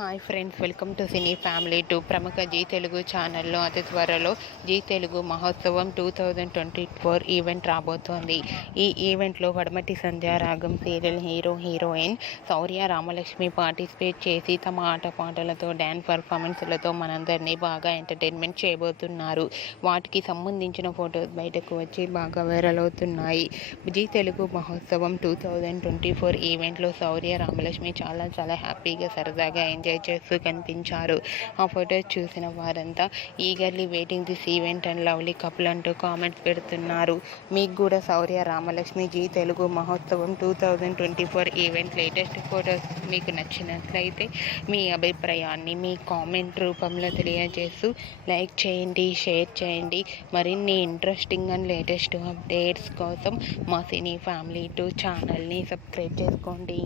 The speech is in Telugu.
Hi friends, welcome to cine family 2. ప్రముఖ జీ తెలుగు ఛానల్లో అతి త్వరలో జీ తెలుగు మహోత్సవం 2024 ఈవెంట్ రాబోతోంది. ఈ ఈవెంట్లో వడమటి సంధ్యారాగం సీరియల్ హీరోయిన్ శౌర్య రామలక్ష్మి పార్టిసిపేట్ చేసి తమ ఆటపాటలతో డ్యాన్స్ పర్ఫార్మెన్స్లతో మనందరినీ బాగా ఎంటర్టైన్మెంట్ చేయబోతున్నారు. వాటికి సంబంధించిన ఫొటోస్ బయటకు వచ్చి బాగా వైరల్ అవుతున్నాయి. జీ తెలుగు మహోత్సవం 2024 ఈవెంట్లో శౌర్య రామలక్ష్మి చాలా హ్యాపీగా సరదాగా ఎంజాయ్ చేస్తూ కనిపించారు. ఆ ఫొటోస్ చూసిన వారంతా eagerly waiting this event and lovely couple అంటూ కామెంట్స్ పెడుతున్నారు. మీకు కూడా శౌర్య రామలక్ష్మి జీ తెలుగు మహోత్సవం 2024 ఈవెంట్ లేటెస్ట్ ఫొటోస్ మీకు నచ్చినట్లయితే మీ అభిప్రాయాన్ని మీ కామెంట్ రూపంలో తెలియజేస్తూ లైక్ చేయండి, షేర్ చేయండి. మరిన్ని ఇంట్రెస్టింగ్ అండ్ లేటెస్ట్ అప్డేట్స్ కోసం మా సినీ ఫ్యామిలీ 2 ఛానల్ని సబ్స్క్రైబ్ చేసుకోండి.